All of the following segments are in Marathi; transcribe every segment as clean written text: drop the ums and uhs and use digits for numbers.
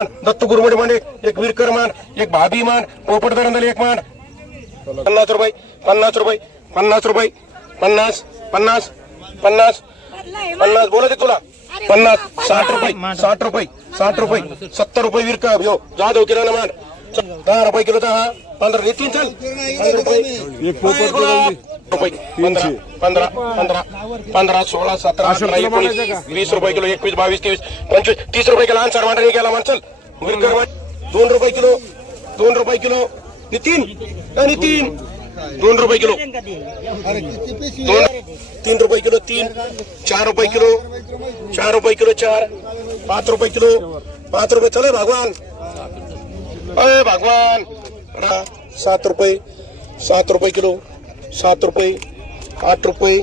दत्तू गुरुमडे मान एक विरकर मान एक भाभी मान पोपट दरंदल एक मान 50 रुपये 50 रुपये 50 रुपये 50 50 50 50 बोला तुला 50 60 रुपये 60 रुपये 60 रुपये 70 रुपये विरका यो जाधव किराणा मान 10 रुपये किलो 15 नितीन चल 15 रुपये एक पोपट रुपये 15 15 15 15 16 17 18 19 20 रुपये किलो 21 22 23 25 30 रुपये किलो लहान सरमांडा नाही गेला मान चल विरकर 2 रुपये किलो 2 रुपये किलो नितीन नितीन 2 रुपये किलो 3 रुपये किलो 3 4 रुपये किलो 4 रुपये किलो 4 5 रुपये किलो 5 रुपये चले भगवान अरे भगवान 7 रुपये 7 रुपये किलो 7 रुपये 8 रुपये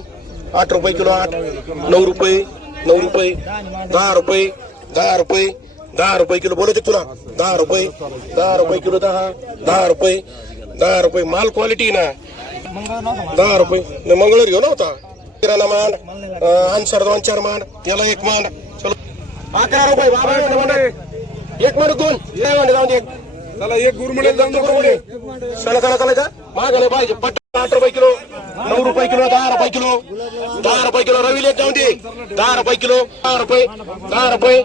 8 रुपये किलो 8 9 रुपये 9 रुपये 10 रुपये 10 रुपये 10 रुपये किलो बोलते तुला 10 रुपये किलो 10 रुपये माल क्वालिटी ना 10 रुपये मंगळवार घेऊ ना होता किराणा मान आन्सर 2-4 मान याला 1 मान चलो 11 रुपये बाबा एक मान 2 जाऊन एक चला एक गुरमुडे जाऊन गुरमुडे चला चला चला मागायला पाहिजे 8 रुपये किलो 9 रुपये किलो 10 रुपये किलो 10 रुपये किलो रवीले जाऊन दे 10 रुपये किलो 10 रुपये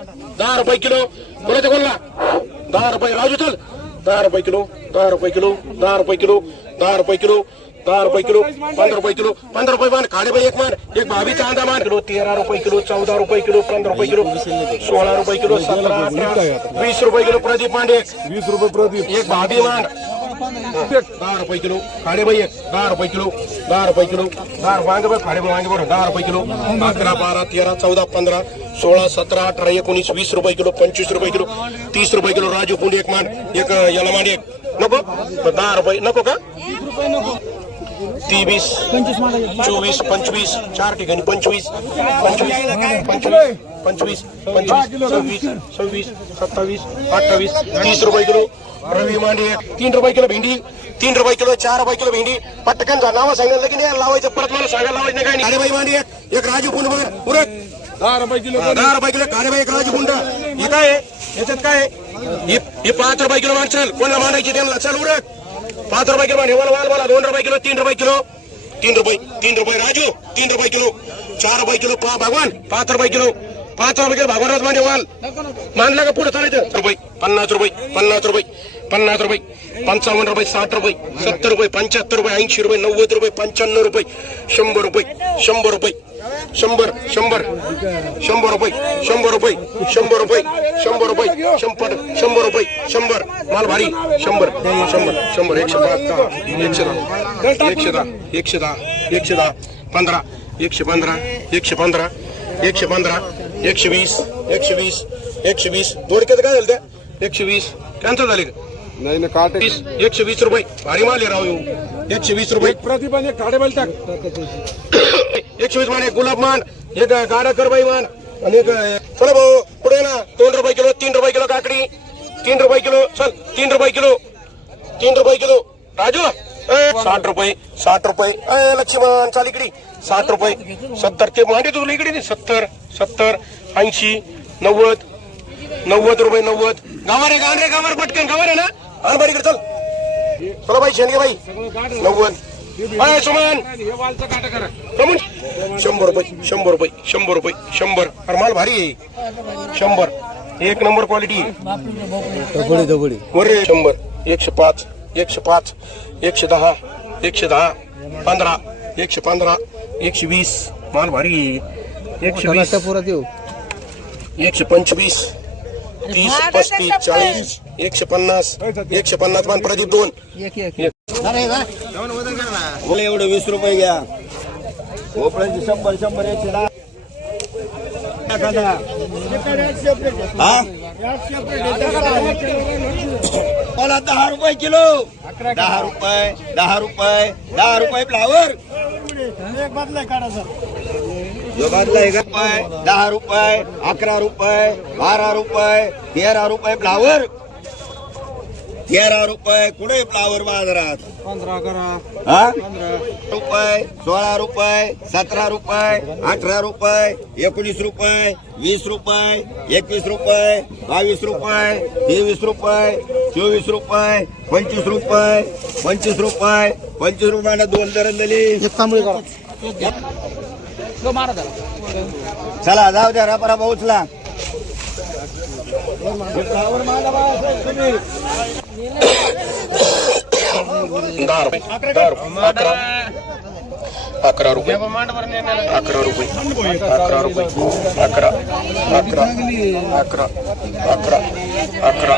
10 रुपये किलो बोलायचं कोणला 10 रुपये राजू चल 10 रुपये किलो 10 रुपये किलो 10 रुपये किलो 10 रुपये किलो 10 रुपये किलो 15 रुपये किलो 15 रुपये मान खाडे बाई एक मान एक भाभी चांदा मान किलो 13 रुपये किलो 14 रुपये किलो 15 रुपये किलो 16 रुपये किलो 17 18 20 रुपये किलो प्रदीप मांडे 20 रुपये प्रदीप एक भाभी मान 10 रुपये किलो खाडे बाई एक 10 रुपये किलो 10 रुपये किलो 10 वांगे बाई खाडे वांगे बरोबर 10 रुपये किलो 11 12 13 14 15 16 17 18 19 20 रुपये किलो 25 रुपये किलो 30 रुपये किलो राजू पुंडे एक मान एक याला मान एक नको 10 रुपये नको का 23 24 25 4 ठिकाणी 25 25 25 25 26 26 27 28 30 रुपये किलो रवी मांडे 3 रुपये किलो भेंडी 3 रुपये किलो 4 रुपये किलो भेंडी पटकन नाव सांगितलं की नाही लावायचं परत मला सांगायला लावायचं नाही काय बाई मांडे एक राजू पुंड पुरत 10 रुपये किलो 10 रुपये किलो काळे बाई एक राजू पुंड हे काय याच्यात काय हे 5 रुपये किलो माणसाल कोणाला मांडायची त्यांना चल उरक 5 रुपये किलो मांडे मला 2 रुपये किलो 3 रुपये किलो 3 रुपये राजू 3 रुपये किलो 4 रुपये किलो भगवान 5 रुपये किलो 5 रुपये किलो भगवान मांडे मानला का पुढे चालायचं रुपये 50 रुपये 50 रुपये 50 रुपये 55 रुपये 60 रुपये 70 रुपये 75 रुपये 80 रुपये 90 रुपये 95 रुपये 100 रुपये 100 रुपये 100 100 रुपये 100 रुपये 100 रुपये 100 रुपये 100 रुपये 100 माल भारी 100 100 110 110 15 115 115 115 120 120 120 दोडक्यात काय झालं त्या 120 कॅन्सल झाले का नाही ना काटे 120 रुपये भारी माल राव 120 रुपये प्रतिभा काढे बैल टाक 120 मान एक गुलाब मान एक गाडाकर बाई मान आणि एक चला भाऊ पुढे ना 2 रुपये किलो 3 रुपये किलो काकडी 3 रुपये किलो चल 3 रुपये किलो 3 रुपये किलो राजू 60 रुपये लक्ष्मण चाल इकडे 60 रुपये 70 ते मांडे तुला इकडे 70 70 80 90 90 रुपये 90 गावार पटकन गावार आहे ना आणबारीकडे चल चला बाई शेंडगे बाई 90 अय सुमन 100 रुपये 100 रुपये 100 रुपये 100 अरे माल भारी आहे 100 एक नंबर क्वालिटी वरे 100 105 105 110 110 15 115 120 माल भारी आहे 120 125 30 35 40 150 150 मान प्रदीप 2 बोले एवढं 20 रुपये घ्या भोपळ्याचे 100 मला 10 रुपये किलो 10 रुपये फ्लावर बदलाय का 10 रुपये 11 रुपये 12 रुपये 13 रुपये फ्लावर 13 रुपये कुठे फ्लावर बाजारात 15 करा हा रुपये 16 रुपये 17 रुपये 18 रुपये 19 रुपये 20 रुपये 21 रुपये 22 रुपये 23 रुपये 24 रुपये 25 रुपये 25 रुपये 25 रुपयाला 2 दरण दिली. चला जाऊ द्या रापरा भाऊचला. दहा रुपये 11 रुपये 11 रुपये 11 रुपये 11 11 11 11 11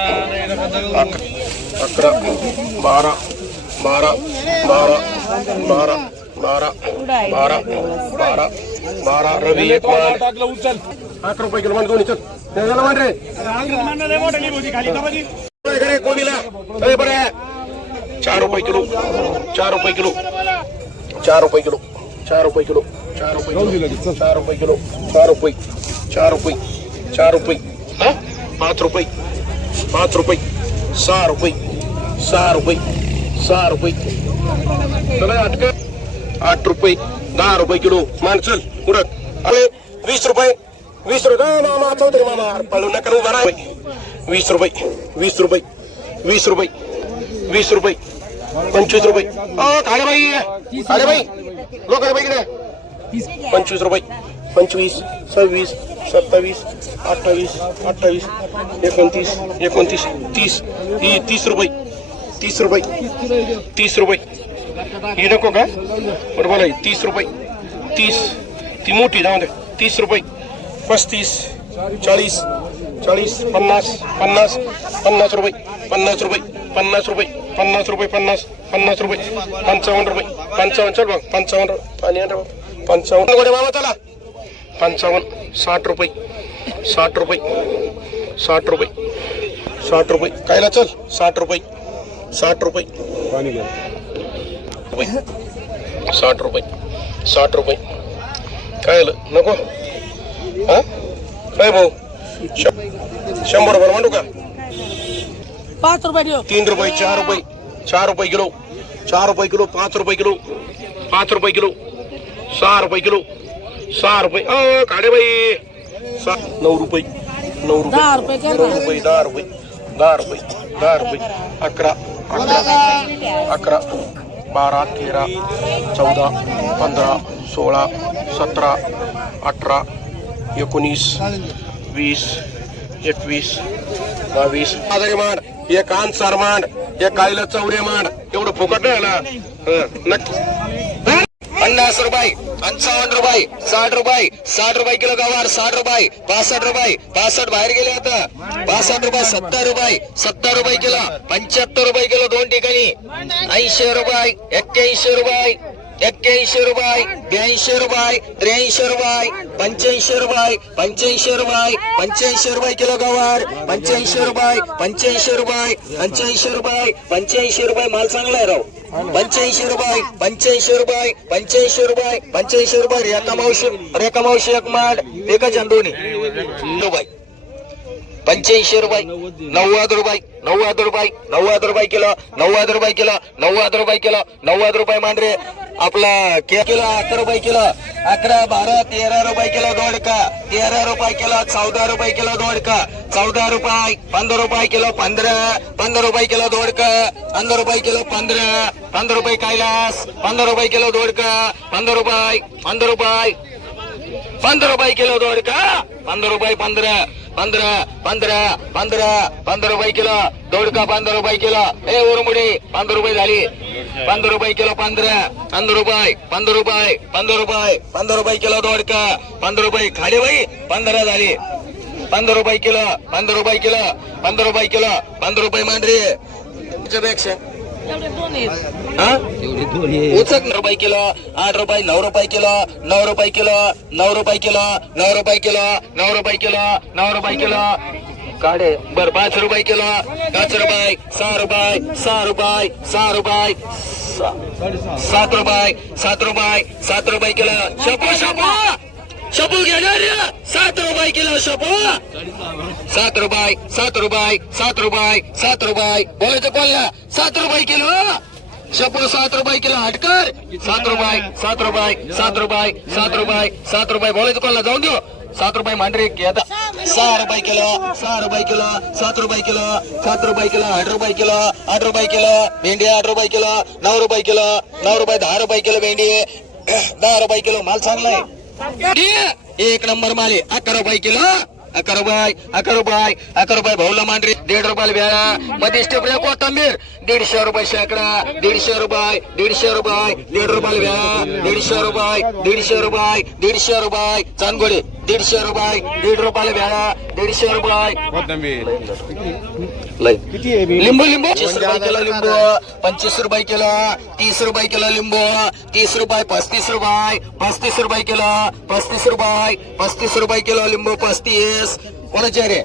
11 12 12 12 12 12 12 12 रवी एक मान टाकलं उचल 11 रुपये किलो मान दोन्ही चल त्याला मान रे घरे कोणीला ए बरे 4 रुपये किलो 4 रुपये किलो 4 रुपये किलो 4 रुपये किलो 4 रुपये किलो 4 रुपये किलो 4 रुपये 4 रुपये 4 रुपये 5 रुपये 5 रुपये 6 रुपये 6 रुपये 6 रुपये चला अटक 8 रुपये 10 रुपये किलो मान चल उडत अरे 20 रुपये 20 रुपये मामा चौधरी मामा पळू नका उभा राहा 20 रुपये 20 रुपये 20 रुपये 20 रुपये 25 रुपये खाडे बाई लोक बाई इकडे 25 रुपये 25 26 27 28 28 29 29 30 ही 30 रुपये 30 रुपये 30 रुपये ही नको का बरं बोला 30 रुपये 30 ती मोठी जाऊ दे 30 रुपये 35 40 40 50 50 50 रुपये 50 रुपये 50 रुपये 50 रुपये 50 50 रुपये 55 रुपये 55 चल बघ 55 पाणी 55 गोडे मामा चला 55 60 रुपये 60 रुपये 60 रुपये 60 रुपये कायला चल 60 रुपये 60 रुपये पाणी घ्या 60 रुपये 60 रुपये काय नको हा काय भाऊ 100 रुपये मांडू का 5 रुपये ठेव 3 रुपये 4 रुपये 4 रुपये किलो 4 रुपये किलो 5 रुपये किलो 5 रुपये किलो 6 रुपये किलो 6 रुपये काढे बाई 9 रुपये 9 रुपये 10 रुपये 9 रुपये 10 रुपये 10 रुपये 10 रुपये 11 11 12 13 14 15 16 17 18 19 20 21 22 आजारी मांड एक आनसार मांड एक काळीला चौरे मांड एवढं फुकट नाही आला नक्की 50 रुपये 55 रुपये 60 रुपये 60 रुपये किलो गवार 60 रुपये 65 रुपये 65 बाहेर गेले आता 65 रुपये 70 रुपये 70 रुपये किलो 75 रुपये किलो दोन ठिकाणी 80 रुपये 81 रुपये 81 रुपये 82 रुपये 83 रुपये 85 रुपये 85 रुपये 85 रुपये किलो गवार 85 रुपये 85 रुपये 85 रुपये 85 रुपये माल चांगला आहे राव 85 रुपये 85 रुपये 85 रुपये 85 रुपये रेखा मावशी एक माड एकच दोन्ही रुपये 85 रुपये 90 रुपये 90 रुपये 90 रुपये किलो 90 रुपये किलो 90 रुपये किलो 90 रुपये मांडरे आपला किलो 11 रुपये किलो 11 12 13 रुपये किलो दोडका 13 रुपये किलो 14 रुपये किलो दोडका 14 रुपये 15 रुपये किलो 15 रुपये किलो दोडका 15 रुपये किलो 15 रुपये कैलास 15 रुपये किलो दोडका 15 रुपये 15 रुपये किलो दोडका 15 रुपये 15 रुपये किलो दोडका 15 रुपये किलो ए उरमुडी 15 रुपये झाली 15 रुपये किलो 15 रुपये 15 रुपये 15 रुपये 15 रुपये किलो दोडका 15 रुपये खाली बाई 15 झाली 15 रुपये किलो 15 रुपये किलो 15 रुपये किलो 15 रुपये मांडरी त्याच्यापेक्षा एवढे दोन आहेत हा उचक 9 रुपये किलो 8 रुपये 9 रुपये किलो 9 रुपये किलो 9 रुपये किलो 9 रुपये किलो 9 रुपये किलो 9 रुपये किलो काढे बर 5 रुपये किलो 5 रुपये 6 रुपये 6 रुपये 6 रुपये 7 रुपये 7 रुपये 7 रुपये किलो शपू घेणार 7 रुपये किलो शपू 7 रुपये 7 रुपये 7 रुपये 7 रुपये बोलायचं कोणला 7 रुपये किलो शपू 7 रुपये किलो हटकर 7 रुपये 7 रुपये 7 रुपये 7 रुपये 7 रुपये बोलायचं कोणला जाऊन देऊ 7 रुपये मांडरे 6 रुपये किलो 6 रुपये किलो 7 रुपये किलो 7 रुपये किलो 8 रुपये किलो 8 रुपये किलो भेंडी 8 रुपये किलो 9 रुपये किलो 9 रुपये 10 रुपये किलो भेंडी 10 रुपये किलो माल चांगलाय एक नंबर माल आहे 11 रुपये किलो 11 रुपये 11 रुपये 11 रुपये भाऊला मांडरे 1.5 रुपयाला भेळा मध्येच टेपऱ्या कोथंबीर 150 रुपये शेकडा 150 रुपये 150 रुपये 1.5 रुपयाला भेळा 150 रुपये 150 रुपये 150 रुपये चांदगोडे 150 रुपये 1.5 रुपयाला भेळा 150 रुपये लिंबू लिंबू 25 रुपये किलो लिंबू 25 रुपये किलो 30 रुपये किलो लिंबू 30 रुपये 35 रुपये 35 रुपये किलो 35 रुपये 35 रुपये किलो लिंबू 35 कोणाचे रे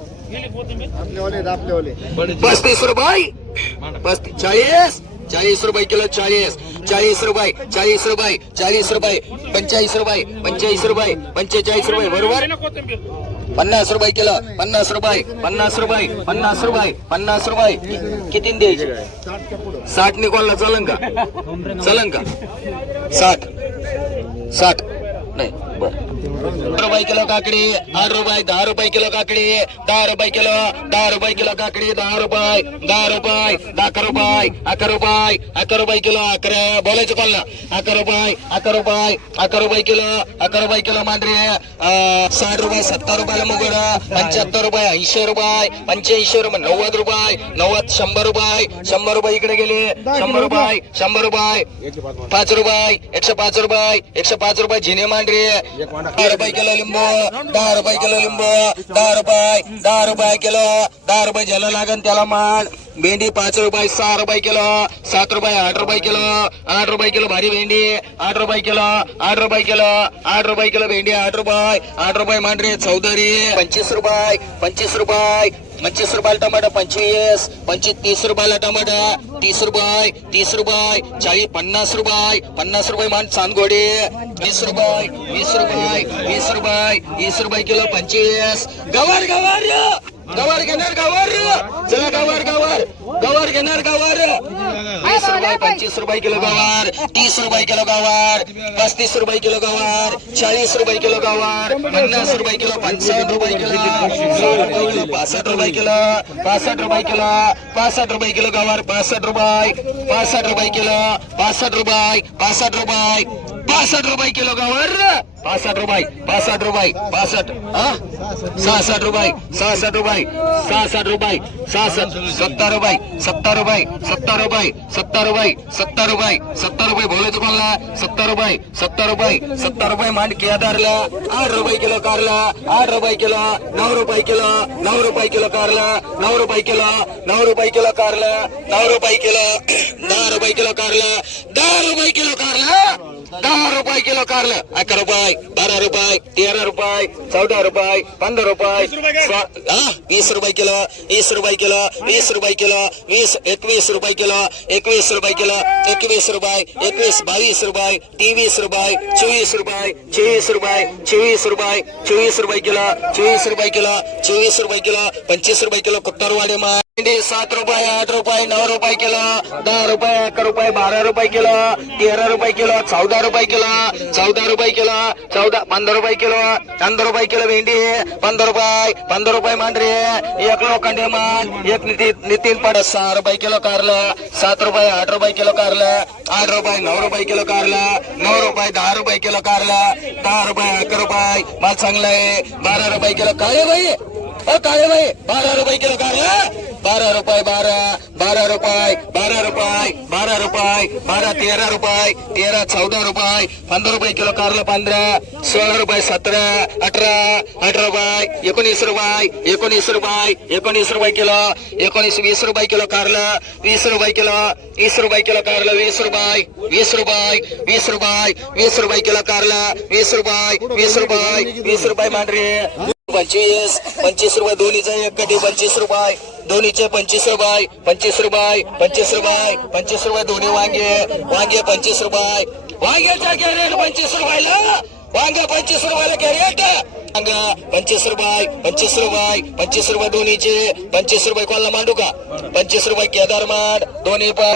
35 रुपये 40 40 रुपये किलो 40 रुपये 40 रुपये 40 रुपये 45 रुपये 45 रुपये 45 रुपये बरोबर 50 रुपये किलो 50 रुपये 50 रुपये 50 रुपये 50 रुपये किती द्यायचे 60 निकोलला चलन का 60 नाही बर 8 रुपये किलो काकडी 8 रुपये 10 रुपये किलो काकडी 10 रुपये किलो 10 रुपये किलो काकडी 10 रुपये 10 रुपये 11 रुपये 11 रुपये 11 रुपये किलो 11 बोलायचं कोणला 11 रुपये 11 रुपये 11 रुपये किलो 11 रुपये किलो मांडरे 60 रुपये 70 रुपयाला मुगड 75 रुपये 80 रुपये 85 रुपये 90 रुपये 90 100 रुपये 100 रुपये इकडे गेले 100 रुपये 100 रुपये 5 रुपये 105 रुपये 105 रुपये झिने मांडरे 10 रुपये किलो लिंबू 10 रुपये किलो लिंबू 10 रुपये किलो 10 रुपये ज्याला लागन त्याला मांड भेंडी 5 रुपये 6 रुपये किलो 7 रुपये 8 रुपये किलो 8 रुपये किलो भारी भेंडी 8 रुपये किलो 8 रुपये किलो 8 रुपये किलो भेंडी 8 रुपये मांडरे चौधरी 25 रुपये 25 रुपये 25 रुपयाला टमाटर 25 30 रुपयाला टमाटर 30 रुपये 30 रुपये 40 50 रुपये 50 रुपये मान चांदगोडे 20 रुपये 20 रुपये 20 रुपये 20 रुपये किलो 25 गवार घेणार गवार चला गवार घेणार गवार 20 रुपये 25 रुपये किलो गवार 30 रुपये किलो गवार 35 रुपये किलो गवार 40 रुपये किलो गवार 50 रुपये किलो 55 रुपये किलो 60 रुपये किलो 65 रुपये किलो 65 रुपये किलो गवार 65 रुपये किलो 65 रुपये 65 रुपये किलो गवार 65 रुपये 65 रुपये 66 रुपये 66 रुपये 70 रुपये 70 रुपये 70 रुपये 70 रुपये 70 रुपये 70 रुपये 70 रुपये बोलायचं कोणला 70 रुपये 70 रुपये 70 रुपये मांड केदारला 8 रुपये किलो कारला 8 रुपये किलो 9 रुपये किलो 9 रुपये किलो कारला 9 रुपये किलो 9 रुपये किलो कारला 9 रुपये किलो 10 रुपये किलो कारला 10 रुपये किलो कारला 10 रुपये किलो कारला 11 रुपये 12 रुपये 13 रुपये 14 रुपये 15 रुपये 20 रुपये किलो 20 रुपये किलो 20 रुपये किलो 21 रुपये किलो 21 रुपये किलो 21 रुपये 21 22 रुपये 23 रुपये 24 रुपये 24 रुपये 24 रुपये 24 रुपये किलो 24 रुपये किलो 24 रुपये किलो 25 रुपये किलो कुत्तरवाडे मा 7 रुपये 8 रुपये 9 रुपये किलो 10 रुपये 11 रुपये 12 रुपये किलो 13 रुपये किलो 14 रुपये किलो 14 रुपये किलो 15 रुपये किलो 15 रुपये किलो भेंडी 15 रुपये मांडरे एक लोखंडे मान एक नितीन पड 6 रुपये किलो कारलं 7 रुपये 8 रुपये किलो कारलं 8 रुपये 9 रुपये किलो कारलं 9 रुपये 10 रुपये किलो कारलं 10 रुपये 11 रुपये माल चांगला आहे 12 रुपये किलो काय भाई काळे भाई 12 रुपये किलो कारलं 12 रुपये 12 रुपये 12 रुपये 12 रुपये 12 13 रुपये 13 14 रुपये 15 रुपये किलो कारलं 15 16 रुपये 17 18 18 रुपये 19 रुपये 19 रुपये 19 रुपये किलो 19 20 रुपये किलो कारलं 20 रुपये किलो 20 रुपये किलो कारलं 20 रुपये 20 रुपये 20 रुपये 20 रुपये किलो कारलं 20 रुपये 20 रुपये मांडरे 25 रुपये दोन्हीचा एक कटी 25 रुपये दोन्हीचे 25 रुपये 25 रुपये 25 रुपये 25 रुपये दोन्ही वांगे 25 रुपये वांग्याचा रेट 25 रुपयाला वांगा 25 रुपयाला कॅरेट वांगा 25 रुपये 25 रुपये 25 रुपये दोन्हीचे 25 रुपये कोणाला मांडू का 25 रुपये केदार मांड दोन्ही पण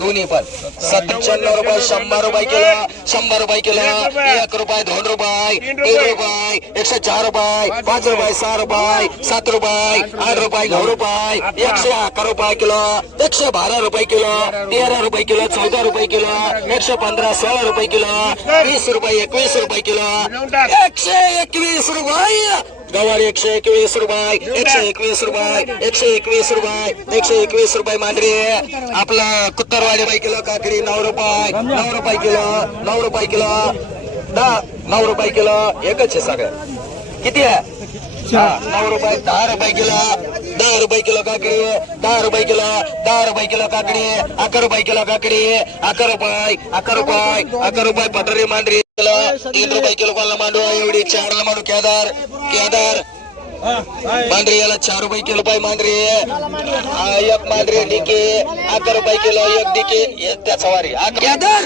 दोन्ही पण 97 रुपये 100 रुपये किलो 100 रुपये किलो 1 रुपये 2 रुपये 3 रुपये 104 रुपये 5 रुपये 6 रुपये 7 रुपये 8 रुपये 9 रुपये 111 रुपये किलो 112 रुपये किलो 13 रुपये किलो 14 रुपये किलो 115 16 रुपये किलो 20 रुपये 21 रुपये किलो 121 रुपये गवारी 121 रुपये 121 रुपये 121 रुपये 121 रुपये मांडरी आपलं कुत्तरवाडी बाई किलो काकडी 9 रुपये किलो 9 रुपये किलो 9 रुपये किलो एकच आहे सगळं किती आहे 9 रुपये 10 रुपये किलो 10 रुपये किलो काकडी 10 रुपये किलो 10 रुपये किलो काकडी 11 रुपये किलो काकडी 11 रुपये पटरी मांडरी 3 रुपये किलो कोणाला मांडू एवढी 4 ला मांडू केदार मांडरी याला 4 रुपये किलो पाय मांडरी एक मांडरी डिके 11 रुपये किलो एक डिके त्याचा वारी केदार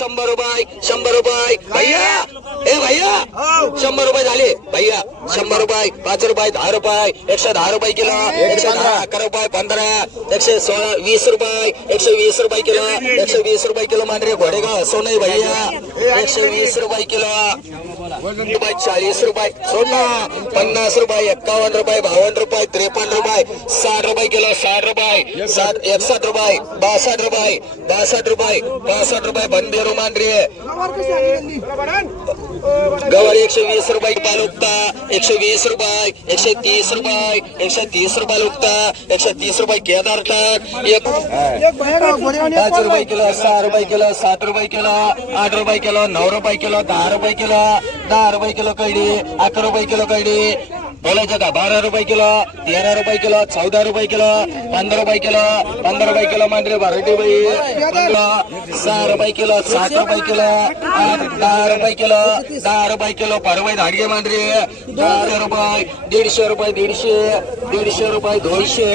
100 रुपये भैया ए भैया 100 रुपये झाले भैया 100 रुपये 5 रुपये 10 रुपये 110 रुपये किलो 110 11 रुपये 15 116 20 रुपये 120 रुपये किलो 120 रुपये किलो मांडरे घोडेगाव सोनई भैया 120 रुपये किलो 40 रुपये सोना 50 रुपये 51 रुपये 52 रुपये 53 रुपये 60 रुपये किलो 60 रुपये 61 रुपये 62 रुपये 62 रुपये बंदेरू मांडरी गवारी 120 रुपये पाल उगता 120 रुपये 130 रुपये 130 रुपये उगता 130 रुपये केदार टाक 5 रुपये किलो 6 रुपये किलो 7 रुपये किलो 8 रुपये किलो 9 रुपये किलो 10 रुपये किलो 10 रुपये किलो कैडी 11 रुपये किलो कैडी बोलायचं का 12 रुपये किलो 13 रुपये किलो 14 रुपये किलो 15 रुपये किलो 15 रुपये किलो मांडरे भराटी बाई 6 रुपये किलो 7 रुपये किलो 10 रुपये किलो 10 रुपये किलो परवाई धाडगे मांडरे 10 रुपये 150 रुपये 150 रुपये 200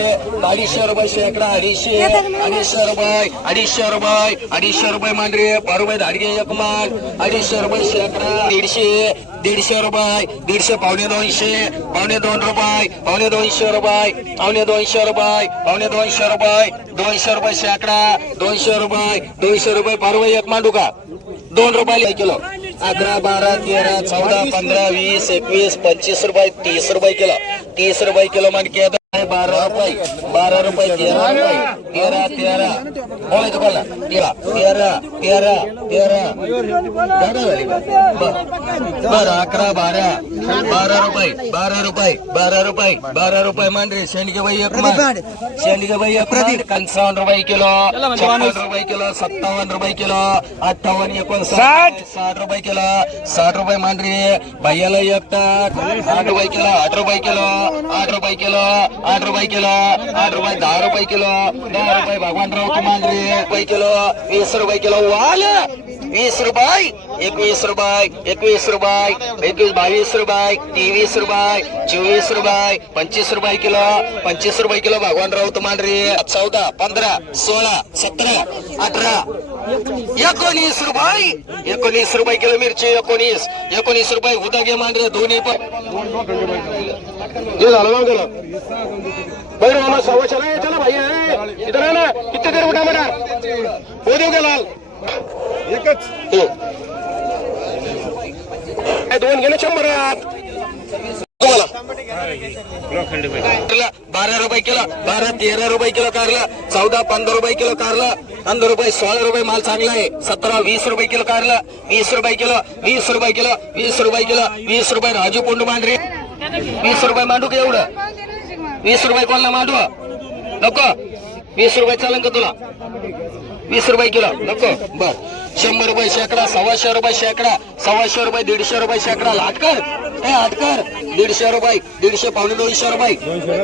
250 रुपये शेकडा 250 रुपये 250 रुपये मांडरे परवाई धाडगे एक मान 250 रुपये शेकडा 150 रुपये 150 पावणे 200 पावणे 2 रुपये पावणे 200 रुपये पावणे 200 रुपये पावणे 200 रुपये 200 रुपये शेकडा 200 रुपये परवाई एक मांडू का 2 रुपये किलो 11 12 13 14 15 20 21 25 रुपये 30 रुपये किलो 30 रुपये किलो मान के 12 रुपये 13 रुपये 13 बोलायचं बोला 12 रुपये मांडरे शेंडगे बाई एक प्रदीप 55 रुपये किलो 56 रुपये किलो 57 रुपये किलो 58 59 60 रुपये किलो 60 रुपये मांडरे भैयाला एक टाक 8 रुपये किलो 8 रुपये किलो 8 रुपये किलो 8 रुपये किलो 8 रुपये 10 रुपये किलो 10 रुपये भगवानराव कुमांडरे रुपये किलो 20 रुपये किलो वाल 20 रुपये 21 रुपये 21 रुपये 22 रुपये 23 रुपये 24 रुपये 25 रुपये किलो 25 रुपये किलो भगवानराव कुमांडरे 14 15 16 17 18 19 रुपये किलो मिरची 19 रुपये उदागे मांडरे दोन्ही पण हे झालं गेलं बैर मामा सव्वा चला भाई इधर है ना कितने देर उठा बेटा हो देऊ का लाल एकच 2 गेले 100 तुम्हाला 12 रुपये किलो 12 13 रुपये किलो कारला 14 15 रुपये किलो कारला 15 रुपये 16 रुपये माल चांगला आहे 17 20 रुपये किलो कारला 20 रुपये किलो 20 रुपये किलो 20 रुपये किलो 20 रुपये राजू पोंडू मांडरे 20 रुपये मांडू का एवढं 20 रुपये कोणाला मांडू नको 20 रुपये चालेल का तुला 20 रुपये किलो नको बर 100 रुपये शेकडा 125 रुपये शेकडा 125 रुपये 150 रुपये शेकडा लाटकर हे हाटकर 150 रुपये 150 पावणे 200 रुपये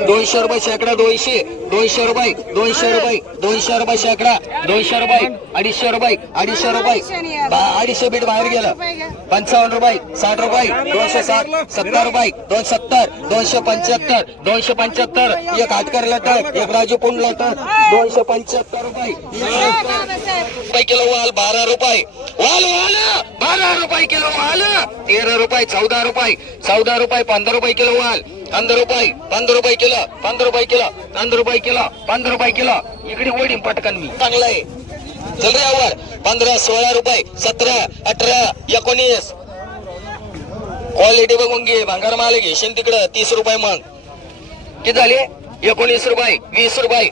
200 रुपये शेकडा 200 रुपये 200 रुपये शेकडा 200 रुपये 250 रुपये 250 बीट बाहेर गेलं 55 रुपये 60 रुपये 260 70 रुपये 270 275 एक हाटकर लटक एक राजू पुंड लटक 275 रुपये किलो वाल 12 रुपये वाल वाल 12 रुपये किलो वाल 13 रुपये 14 रुपये 14 रुपये 15 रुपये किलो वाल 15 रुपये 15 किलो 15 रुपये किलो 15 रुपये किलो 15 रुपये किलो इकडे ओढीन पटकन मी चांगलं आहे चल रे यावर 15 16 रुपये 17 18 19 क्वालिटी बघून घे भांगार माल घेशील तिकडं 30 रुपये मग किती झाले 19 रुपये 20 रुपये